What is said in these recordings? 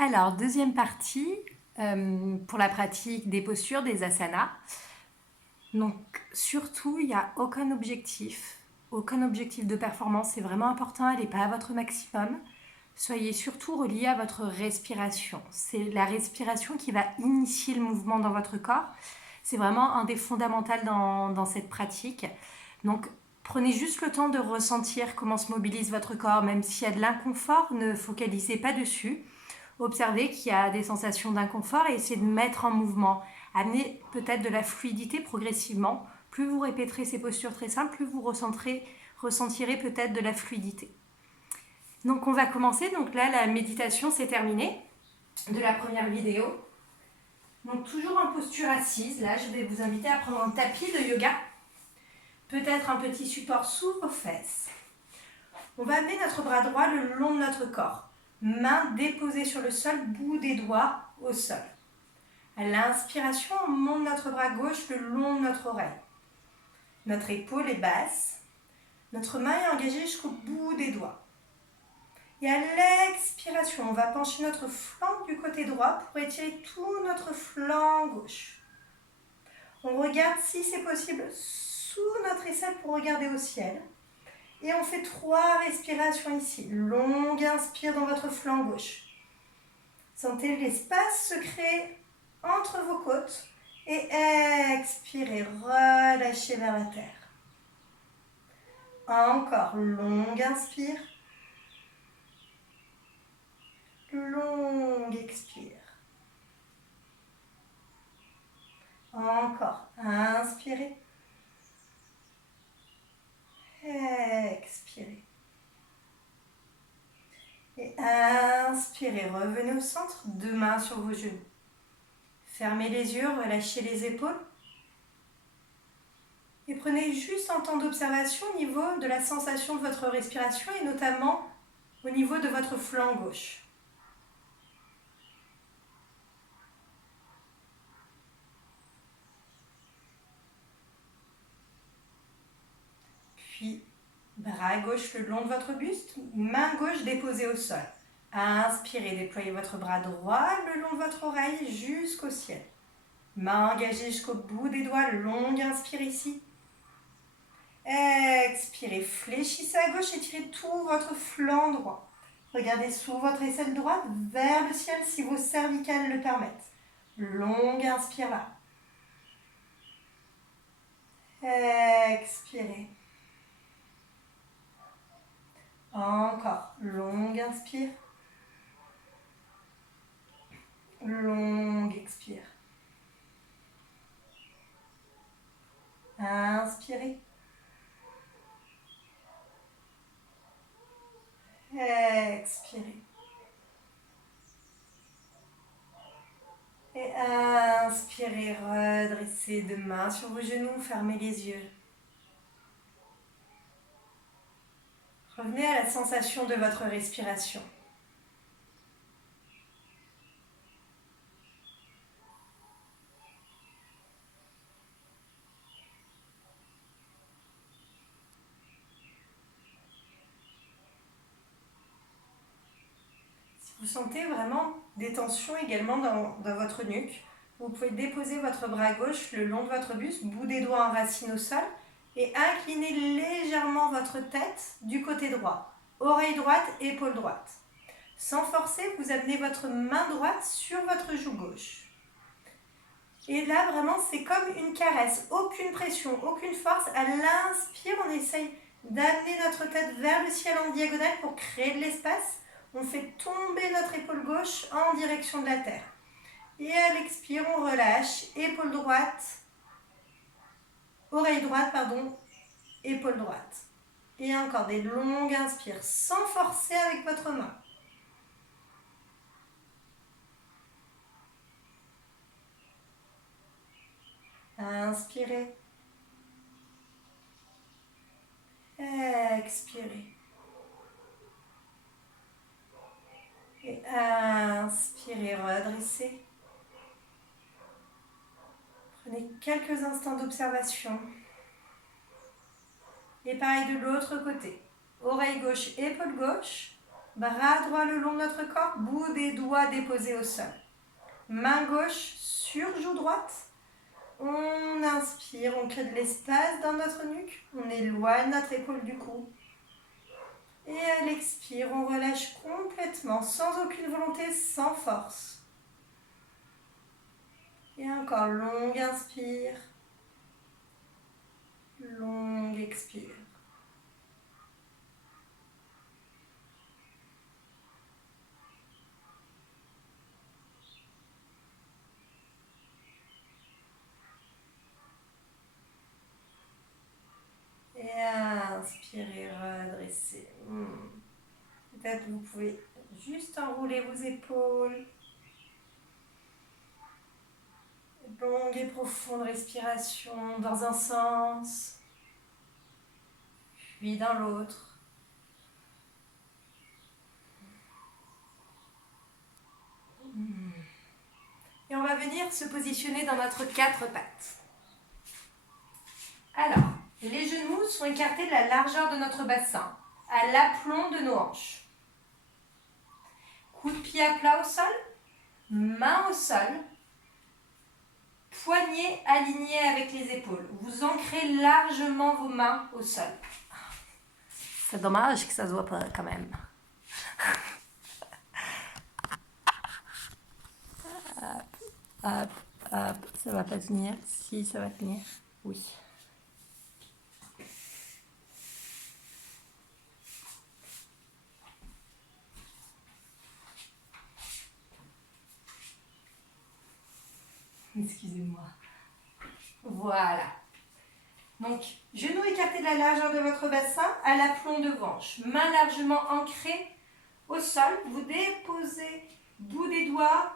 Alors, deuxième partie pour la pratique des postures, des asanas. Donc, surtout, il n'y a aucun objectif de performance. C'est vraiment important, allez pas à votre maximum. Soyez surtout reliés à votre respiration. C'est la respiration qui va initier le mouvement dans votre corps. C'est vraiment un des fondamentaux dans cette pratique. Donc, prenez juste le temps de ressentir comment se mobilise votre corps, même s'il y a de l'inconfort, ne focalisez pas dessus. Observez qu'il y a des sensations d'inconfort et essayez de mettre en mouvement. Amenez peut-être de la fluidité progressivement. Plus vous répéterez ces postures très simples, plus vous ressentirez peut-être de la fluidité. Donc on va commencer. Donc là, la méditation c'est terminé de la première vidéo. Donc toujours en posture assise. Là, je vais vous inviter à prendre un tapis de yoga. Peut-être un petit support sous vos fesses. On va amener notre bras droit le long de notre corps. Mains déposées sur le sol, bout des doigts au sol. À l'inspiration, on monte notre bras gauche le long de notre oreille. Notre épaule est basse. Notre main est engagée jusqu'au bout des doigts. Et à l'expiration, on va pencher notre flanc du côté droit pour étirer tout notre flanc gauche. On regarde si c'est possible sous notre aisselle pour regarder au ciel. Et on fait 3 respirations ici. Longue inspire dans votre flanc gauche. Sentez l'espace se créer entre vos côtes. Et expirez, relâchez vers la terre. Encore, longue inspire. Longue expire. Encore, inspirez. Expirez. Et inspirez, revenez au centre, 2 mains sur vos genoux. Fermez les yeux, relâchez les épaules. Et prenez juste un temps d'observation au niveau de la sensation de votre respiration et notamment au niveau de votre flanc gauche. Puis, bras gauche le long de votre buste, main gauche déposée au sol. Inspirez, déployez votre bras droit le long de votre oreille jusqu'au ciel. Main engagée jusqu'au bout des doigts, longue inspire ici. Expirez, fléchissez à gauche et tirez tout votre flanc droit. Regardez sous votre aisselle droite vers le ciel si vos cervicales le permettent. Longue inspire là. Expirez. Encore, longue inspire. Longue expire. Inspirez. Expirez. Et inspirez, redressez 2 mains sur vos genoux, fermez les yeux. Revenez à la sensation de votre respiration. Si vous sentez vraiment des tensions également dans votre nuque, vous pouvez déposer votre bras gauche le long de votre buste, bout des doigts enracinés au sol et incliner légèrement votre tête du côté droit. Oreille droite, épaule droite. Sans forcer, vous amenez votre main droite sur votre joue gauche. Et là, vraiment, c'est comme une caresse. Aucune pression, aucune force. À l'inspire, on essaye d'amener notre tête vers le ciel en diagonale pour créer de l'espace. On fait tomber notre épaule gauche en direction de la terre. Et à l'expire, on relâche. Épaule droite, oreille droite, épaule droite. Et encore des longues inspires sans forcer avec votre main. Inspirez. Expirez. Et inspirez, redressez. Prenez quelques instants d'observation. Et pareil de l'autre côté. Oreille gauche, épaule gauche. bras droit le long de notre corps, bout des doigts déposés au sol. Main gauche sur joue droite. On inspire, on crée de l'espace dans notre nuque. On éloigne notre épaule du cou. Et à l'expire, on relâche complètement, sans aucune volonté, sans force. Et encore, longue inspire. Longue expire. Et inspirez, redressez. Peut-être vous pouvez juste enrouler vos épaules. Longue et profonde respiration dans un sens, puis dans l'autre. Et on va venir se positionner dans notre 4 pattes. Alors, les genoux sont écartés de la largeur de notre bassin, à l'aplomb de nos hanches. Coup de pied à plat au sol, main au sol, poignets alignés avec les épaules. Vous ancrez largement vos mains au sol. C'est dommage que ça se voit pas quand même. Hop, hop, ça va pas tenir. Si, ça va tenir. Oui. Excusez-moi. Voilà. Donc, genoux écartés de la largeur de votre bassin à l'aplomb de hanche. Mains largement ancrées au sol. Vous déposez bout des doigts,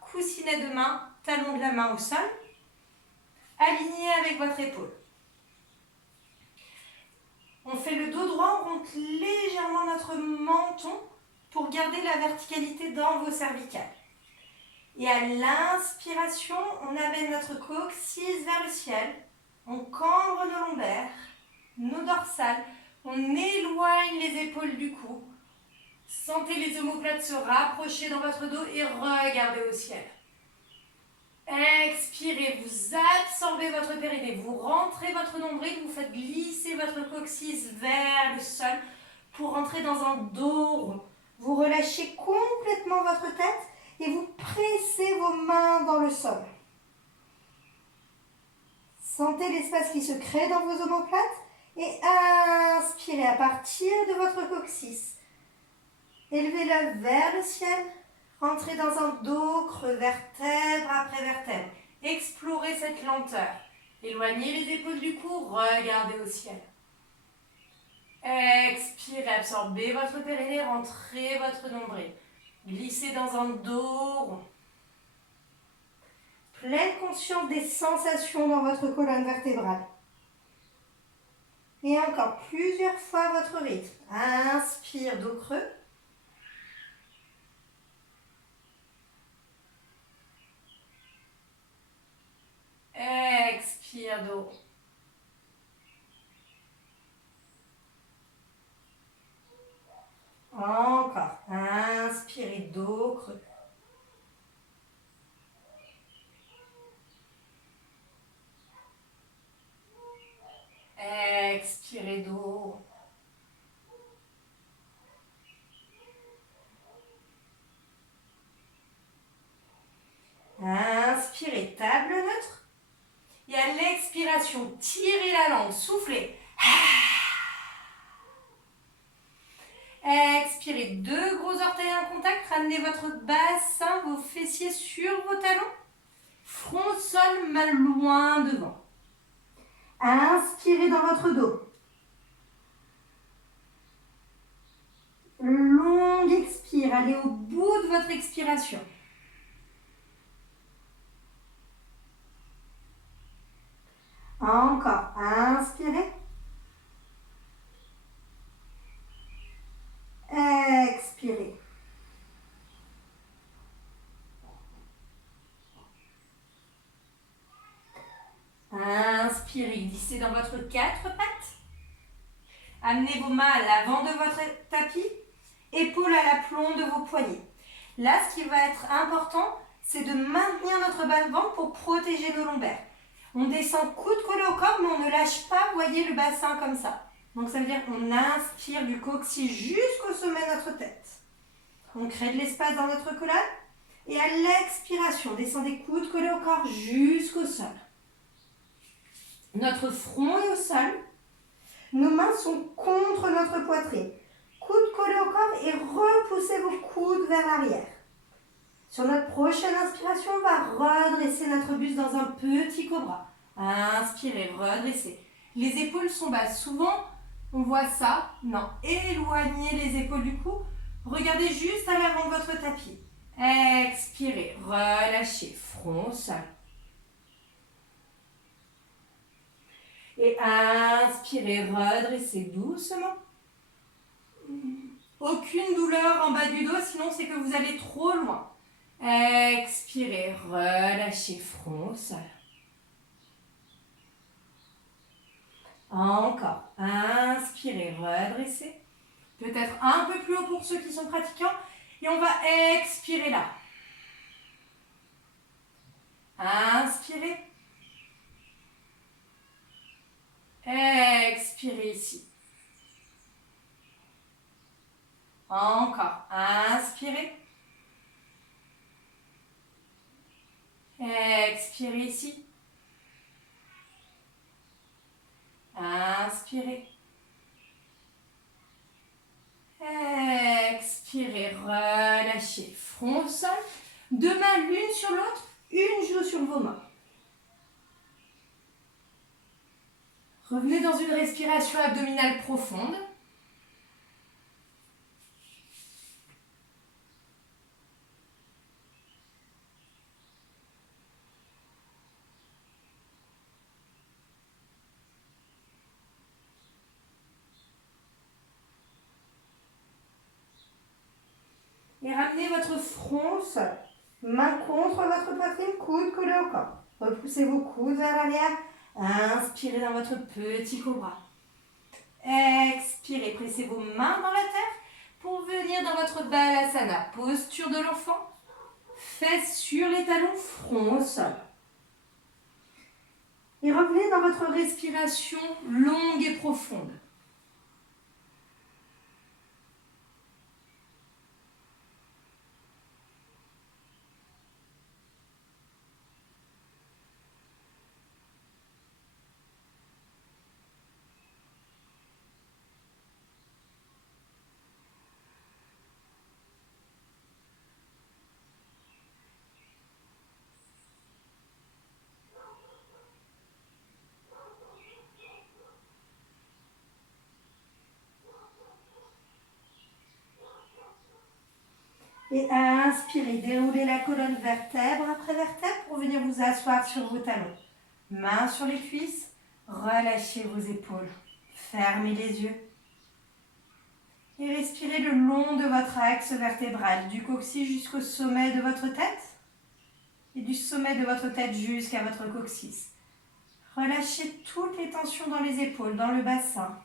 coussinet de main, talon de la main au sol. Aligné avec votre épaule. On fait le dos droit, on monte légèrement notre menton pour garder la verticalité dans vos cervicales. Et à l'inspiration, on amène notre coccyx vers le ciel. On cambre nos lombaires, nos dorsales. On éloigne les épaules du cou. Sentez les omoplates se rapprocher dans votre dos et regardez au ciel. Expirez, vous absorbez votre périnée. Vous rentrez votre nombril, vous faites glisser votre coccyx vers le sol pour rentrer dans un dos rond. Vous relâchez complètement votre tête et vous pressez vos mains dans le sol. Sentez l'espace qui se crée dans vos omoplates et inspirez à partir de votre coccyx. Élevez-le vers le ciel. Rentrez dans un dos creux, vertèbre après vertèbre. Explorez cette lenteur. Éloignez les épaules du cou, regardez au ciel. Expirez, absorbez votre périnée, rentrez votre nombril. Glissez dans un dos rond. Pleine conscience des sensations dans votre colonne vertébrale. Et encore plusieurs fois votre rythme. Inspire, dos creux. Expire, dos. Encore. Inspirez, dos creux. Expirez, dos. Inspirez, table neutre. Et à l'expiration, tirez la langue, soufflez. Expirez, 2 gros orteils en contact, ramenez votre bassin, vos fessiers sur vos talons. Front au sol, main loin devant. Inspirez dans votre dos. Longue expire, allez au bout de votre expiration. Encore, inspirez. Expirez. Inspirez, glissez dans votre 4 pattes. Amenez vos mains à l'avant de votre tapis, épaules à l'aplomb de vos poignets. Là, ce qui va être important, c'est de maintenir notre bas de ventre pour protéger nos lombaires. On descend coude collé au corps, mais on ne lâche pas, voyez, le bassin comme ça. Donc ça veut dire qu'on inspire du coccyx jusqu'au sommet de notre tête. On crée de l'espace dans notre colonne. Et à l'expiration, descendez coude collé au corps jusqu'au sol. Notre front est au sol. Nos mains sont contre notre poitrine. Coude collé au corps et repoussez vos coudes vers l'arrière. Sur notre prochaine inspiration, on va redresser notre buste dans un petit cobra. Inspirez, redressez. Les épaules sont basses. Souvent, on voit ça. Non, éloignez les épaules du cou. Regardez juste à l'avant de votre tapis. Expirez, relâchez, front au sol. Et inspirez, redressez doucement. Aucune douleur en bas du dos, sinon c'est que vous allez trop loin. Expirez, relâchez, front au sol. Encore. Inspirez, redressez. Peut-être un peu plus haut pour ceux qui sont pratiquants. Et on va expirer là. Inspirez. Expirez ici. Encore. Inspirez. Expirez ici. Inspirez. Expirez, relâchez, front au sol. Deux mains l'une sur l'autre, une joue sur vos mains. Revenez dans une respiration abdominale profonde. Et ramenez votre front au sol. Main contre votre poitrine, coude collé au corps. Repoussez vos coudes vers l'arrière. Inspirez dans votre petit cobra. Expirez, pressez vos mains dans la terre pour venir dans votre balasana. Posture de l'enfant. Fesses sur les talons, front au sol. Et revenez dans votre respiration longue et profonde. Et inspirez, déroulez la colonne vertèbre après vertèbre pour venir vous asseoir sur vos talons. Mains sur les cuisses, relâchez vos épaules, fermez les yeux. Et respirez le long de votre axe vertébral, du coccyx jusqu'au sommet de votre tête et du sommet de votre tête jusqu'à votre coccyx. Relâchez toutes les tensions dans les épaules, dans le bassin.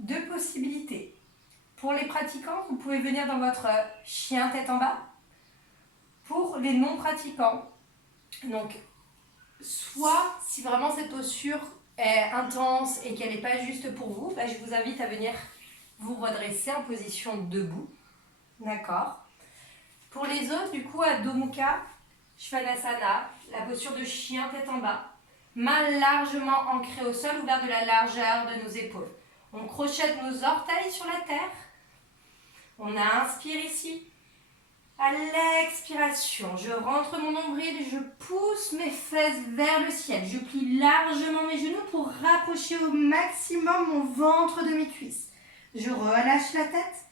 Deux possibilités. Pour les pratiquants, vous pouvez venir dans votre chien tête en bas. Pour les non-pratiquants, donc soit si vraiment cette posture est intense et qu'elle n'est pas juste pour vous, je vous invite à venir vous redresser en position debout. D'accord. Pour les autres, du coup, Adho Mukha Svanasana, la posture de chien tête en bas. Mains largement ancrées au sol, ouvert de la largeur de nos épaules. On crochette nos orteils sur la terre. On inspire ici. À l'expiration, je rentre mon nombril, je pousse mes fesses vers le ciel. Je plie largement mes genoux pour rapprocher au maximum mon ventre de mes cuisses. Je relâche la tête.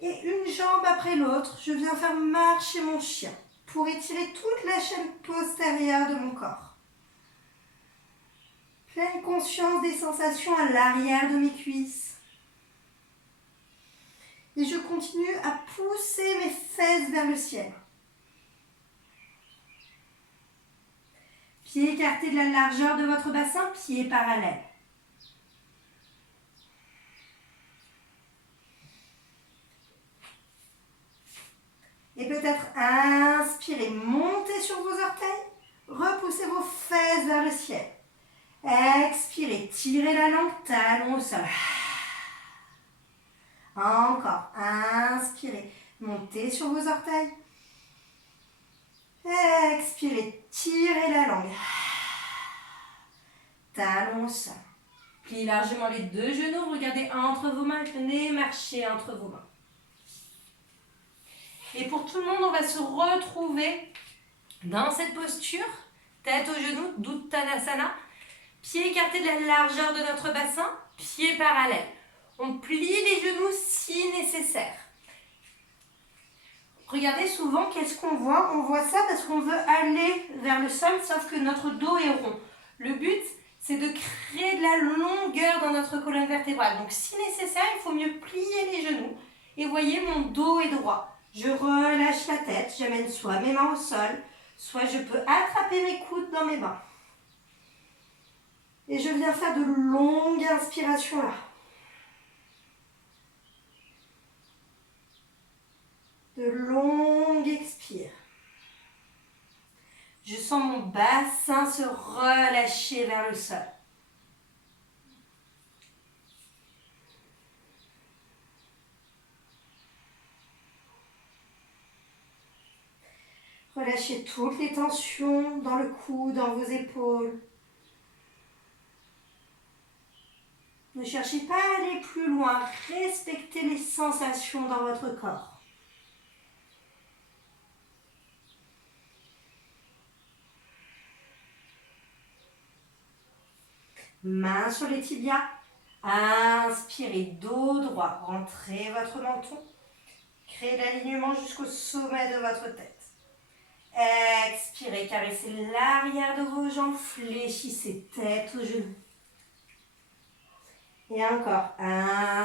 Et une jambe après l'autre, je viens faire marcher mon chien pour étirer toute la chaîne postérieure de mon corps. Pleine conscience des sensations à l'arrière de mes cuisses. Et je continue à pousser mes fesses vers le ciel. Pieds écartés de la largeur de votre bassin, pieds parallèles. Et peut-être inspirez, montez sur vos orteils, repoussez vos fesses vers le ciel. Expirez, tirez la langue, talon au sol. Encore, inspirez, montez sur vos orteils. Expirez, tirez la langue. Talon au sol. Pliez largement les deux genoux, regardez entre vos mains, venez marcher entre vos mains. Et pour tout le monde, on va se retrouver dans cette posture, tête aux genoux, d'Uttanasana, pieds écartés de la largeur de notre bassin, pieds parallèles. On plie les genoux si nécessaire. Regardez souvent, qu'est-ce qu'on voit? On voit ça parce qu'on veut aller vers le sol, sauf que notre dos est rond. Le but, c'est de créer de la longueur dans notre colonne vertébrale. Donc si nécessaire, il faut mieux plier les genoux. Et voyez, mon dos est droit. Je relâche la tête, j'amène soit mes mains au sol, soit je peux attraper mes coudes dans mes mains. Et je viens faire de longues inspirations là. De longues expires. Je sens mon bassin se relâcher vers le sol. Relâchez toutes les tensions dans le cou, dans vos épaules. Ne cherchez pas à aller plus loin. Respectez les sensations dans votre corps. Mains sur les tibias. Inspirez, dos droit. Rentrez votre menton. Créez l'alignement jusqu'au sommet de votre tête. Expirez, caressez l'arrière de vos jambes, fléchissez tête aux genoux. Et encore,